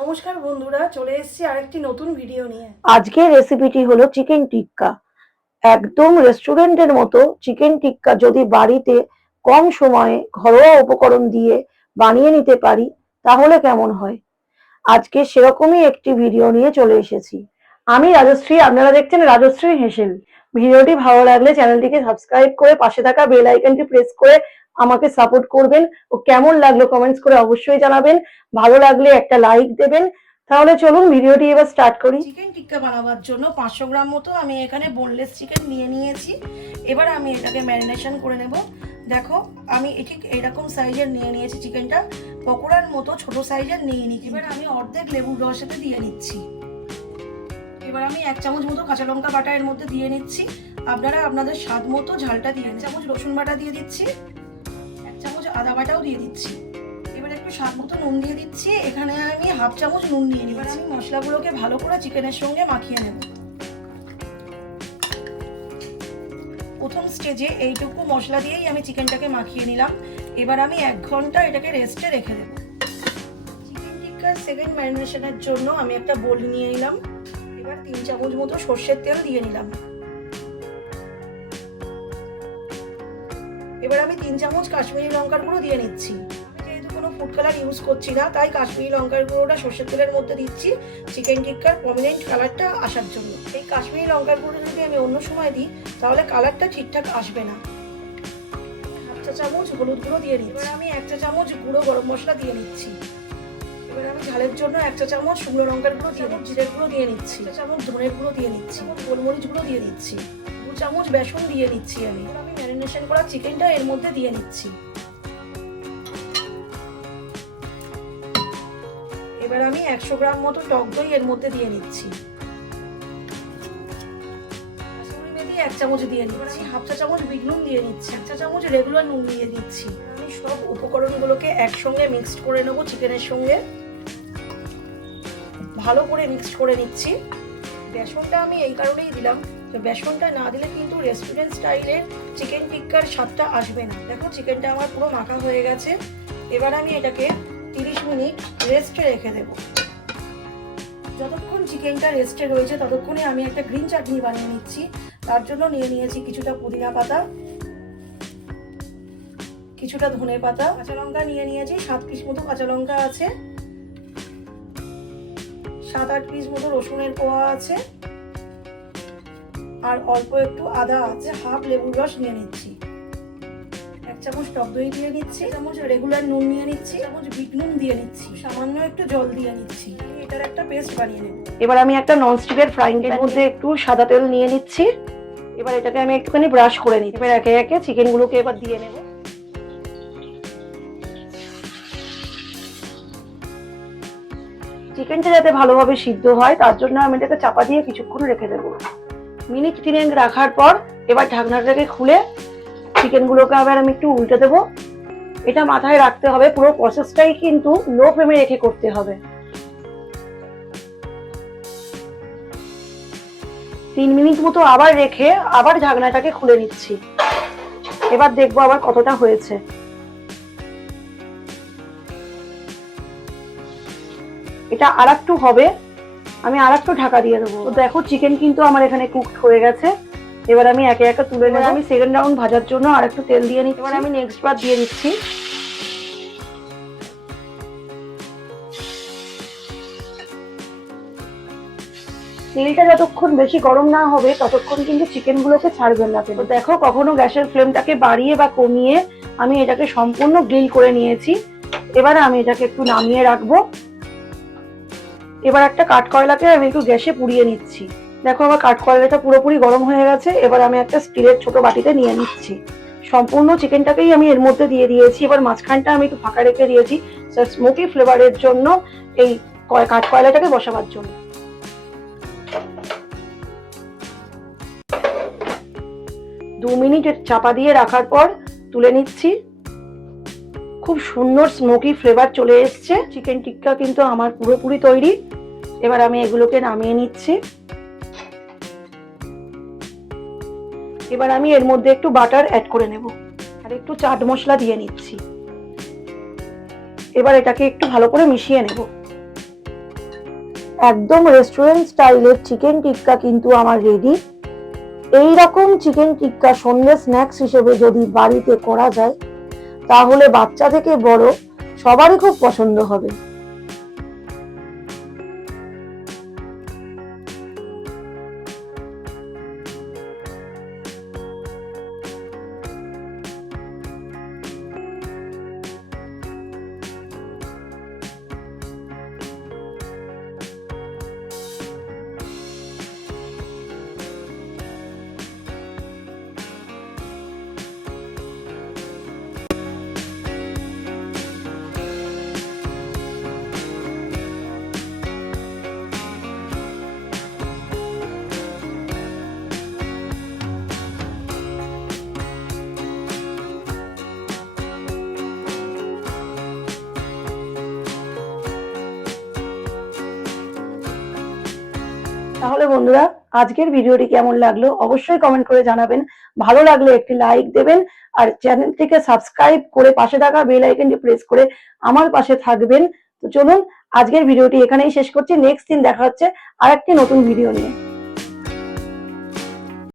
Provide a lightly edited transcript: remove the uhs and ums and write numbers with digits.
নমস্কার বন্ধুরা, চলে এসেছি আরেকটি নতুন ভিডিও নিয়ে। আজকের রেসিপিটি হলো চিকেন টিক্কা। একদম রেস্টুরেন্টের মতো চিকেন টিক্কা যদি বাড়িতে কম সময়ে ঘরোয়া উপকরণ দিয়ে বানিয়ে নিতে পারি তাহলে কেমন হয়। আজকে সেরকমই একটি ভিডিও নিয়ে চলে এসেছি। আমি রাজশ্রী, আপনারা দেখছেন রাজশ্রী হেসেল। ভিডিওটি ভালো লাগলে চ্যানেলটিকে সাবস্ক্রাইব করে পাশে থাকা বেল আইকনটি প্রেস করে আমাকে সাপোর্ট করবেন ও কেমন লাগলো কমেন্টস করে অবশ্যই জানাবেন। ভালো লাগলে একটা লাইক দেবেন। তাহলে চলুন ভিডিওটি এবার স্টার্ট করি। চিকেন টিক্কা বানাবার জন্য 500 গ্রাম মতো আমি এখানে বোনলেস চিকেন নিয়ে নিয়েছি। এবার আমি এটাকে ম্যারিনেশন করে নেব। দেখো, আমি ঠিক এরকম সাইজের নিয়ে নিয়েছি চিকেনটা, পকোড়ার মতো ছোট সাইজের নিয়ে নিচ্ছি। এবার আমি অর্ধেক লেবুর রসেতে দিয়ে নিচ্ছি। এবার আমি 1 চামচ মতো কাঁচা লঙ্কা বাটা এর মধ্যে দিয়ে নিচ্ছি। আপনারা আপনাদের স্বাদ মতো ঝালটা দিয়ে 1 চামচ রসুন বাটা দিয়ে দিচ্ছি, 1 চামচ আদা বাটাও দিয়ে দিচ্ছি। এবার একটু স্বাদ মতো নুন দিয়ে দিচ্ছি। এখানে আমি 1/2 চামচ নুন দিয়ে নিই। এবার আমি মশলাগুলোকে ভালো করে চিকেনের সঙ্গে মাখিয়ে নেব। প্রথম স্টেজে এইটুকু মশলা দিয়েই আমি চিকেনটাকে মাখিয়ে নিলাম। এবার আমি 1 ঘন্টা এটাকে রেস্টে রেখে দেব। চিকেন টিক্কার সেকেন্ড ম্যারিনেশনের জন্য আমি একটা বোল নিয়ে নিলাম। এবার 3 চামচ মতো সর্ষের তেল দিয়ে নিলাম। এবার আমি 3 চামচ কাশ্মীরি লঙ্কার গুঁড়ো দিয়ে নিচ্ছি। কোনো ফুড কালার ইউজ করছি না, তাই কাশ্মীরি লঙ্কার গুঁড়োটা সর্ষের তেলের মধ্যে দিচ্ছি চিকেন টিক্কার প্রমিনেন্ট কালারটা আসার জন্য। এই কাশ্মীরি লঙ্কার গুঁড়ো যদি আমি অন্য সময় দিই তাহলে কালারটা ঠিকঠাক আসবে না। 1 চা চামচ হলুদ গুঁড়ো দিয়ে নিচ্ছি। এবার আমি 1 চা চামচ গুঁড়ো গরম মশলা দিয়ে নিচ্ছি। এবার আমি ঝালের জন্য 1 চা চামচ শুকনো লঙ্কার গুঁড়ো দিয়ে জিরের গুঁড়ো দিয়ে নিচ্ছি, 1 চামচ ধনের গুঁড়ো দিয়ে নিচ্ছি, গোলমরিচ গুঁড়ো দিয়ে দিচ্ছি, 2 চামচ বেসন দিয়ে নিচ্ছি। আমি ম্যারিনেশন করা চিকেনটা এর মধ্যে দিয়ে নিচ্ছি। এবার আমি 100 গ্রাম মতো টক দই এর মধ্যে দিয়ে নিচ্ছি। কাসুরি মেথি 1 চামচ দিয়ে নিচ্ছি। 1/2 চা চামচ বিট নুন দিয়ে নিচ্ছি, 1 চা চামচ রেগুলার নুন দিয়ে দিচ্ছি। আমি সব উপকরণগুলোকে একসঙ্গে মিক্সড করে নেব চিকেনের সঙ্গে। ভালো করে মিক্সড করে নিচ্ছি। বেসনটা আমি এই কারণেই দিলাম, বেসনটা না দিলে কিন্তু রেস্টুরেন্ট স্টাইলের চিকেন টিক্কার স্বাদটা আসবে না। দেখো, চিকেনটা আমার পুরো মাখা হয়ে গেছে। এবার আমি এটাকে 30 মিনিট রেস্টে রেখে দেব। যতক্ষণ চিকেনটা রেস্টে রয়েছে ততক্ষণে আমি একটা গ্রিন চাটনি বানিয়ে নিচ্ছি। তার জন্য নিয়ে নিয়েছি কিছুটা পুদিনা পাতা, কিছুটা ধনে পাতা, কাঁচা লঙ্কা নিয়ে নিয়েছি 7 পিস মতো কাঁচা লঙ্কা আছে, 7-8 পিস মতো রসুনের কোয়া আছে, আর অল্প একটু আদা আছে। 1/2 লেবুর রস নিয়ে নিচ্ছি, 1 চামচ টক দই দিয়ে নিচ্ছি, 1 চামচ রেগুলার নুন নিয়ে নিচ্ছি, 1 চামচ বিট নুন দিয়ে নিচ্ছি, সামান্য একটু জল দিয়ে নিচ্ছি। এটার একটা পেস্ট বানিয়ে নেব। এবার আমি একটা ননস্টিকের ফ্রাইং প্যানের মধ্যে একটু সাদা তেল নিয়ে নিচ্ছি। এবার এটাকে আমি একটুখানি ব্রাশ করে নিই। এবার একে একে চিকেনগুলোকে এবার দিয়ে নেব। চিকেনটা যাতে ভালোভাবে সিদ্ধ হয় তার জন্য আমি এটাকে চাপা দিয়ে কিছুক্ষণ রেখে দেবো। মিনিট 3 রাখার পর এবার ঢাকনাটাকে খুলে চিকেনগুলোকে আবার আমি একটু উল্টে দেবো। এটা মাথায় রাখতে হবে, পুরো প্রসেসটাই কিন্তু লো ফ্লেমে রেখে করতে হবে। 3 মিনিট মতো আবার রেখে আবার ঢাকনাটাকে খুলে নিচ্ছি। এবার দেখবো আবার কতটা হয়েছে। এটা আরেকটু হবে, আমি আরেকটু ঢাকা দিয়ে দেবো। তো দেখো, চিকেন কিন্তু আমার এখানে কুকড হয়ে গেছে। এবার আমি একে একে তুলে নেব। আমি সেকেন্ড রাউন্ড ভাজার জন্য আরেকটু তেল দিয়ে নিচ্ছি। এবার আমি নেক্সট বার দিয়ে দিচ্ছি। তেলটা যতক্ষণ বেশি গরম না হবে ততক্ষণ কিন্তু চিকেন গুলোকে ছাড়বেন না। তো দেখো, কখনো গ্যাসের ফ্লেমটাকে বাড়িয়ে বা কমিয়ে আমি এটাকে সম্পূর্ণ গ্রিল করে নিয়েছি। এবার আমি এটাকে একটু নামিয়ে রাখবো। এবার একটা কাঠকয়লাকে আমি একটু গ্যাসে পুড়িয়ে নিচ্ছি। দেখো, আমার কাঠকয়লাটা পুরোপুরি গরম হয়ে গেছে। এবার আমি একটা স্টিলের ছোট বাটিতে নিয়ে নিচ্ছি। সম্পূর্ণ চিকেনটাকেই আমি এর মধ্যে দিয়ে দিয়েছি। এবার মাঝখানটা আমি একটু ফাঁকা রেখে দিয়েছি স্মোকি ফ্লেভারের জন্য, এই কাঠকয়লাটাকে বসাবার জন্য। 2 মিনিট চাপা দিয়ে রাখার পর তুলে নিচ্ছি। খুব সুন্দর স্মোকি ফ্লেভার চলে এসছে। চিকেন টিক্কা কিন্তু আমার পুরোপুরি তৈরি। এবার আমি এগুলোকে নামিয়ে নিচ্ছি। এবার আমি এর মধ্যে একটু বাটার অ্যাড করে নেব আর একটু চাট মশলা দিয়ে নিচ্ছি। এবার এটাকে একটু ভালো করে মিশিয়ে নেব। একদম রেস্টুরেন্ট স্টাইলের চিকেন টিক্কা কিন্তু আমার রেডি। এই রকম চিকেন টিক্কা সন্ধ্যে স্ন্যাক্স হিসেবে যদি বাড়িতে করা যায় তাহলে বাচ্চা থেকে বড় সবারই খুব পছন্দ হবে। তাহলে বন্ধুরা, আজকের ভিডিওটি কেমন লাগলো অবশ্যই কমেন্ট করে জানাবেন। ভালো লাগলে একটি লাইক দেবেন আর চ্যানেলটিকে সাবস্ক্রাইব করে পাশে থাকা বেল আইকনটি প্রেস করে আমার পাশে থাকবেন। তো চলুন আজকের ভিডিওটি এখানেই শেষ করছি। নেক্সট দিন দেখা হচ্ছে আরেকটি নতুন ভিডিও নিয়ে।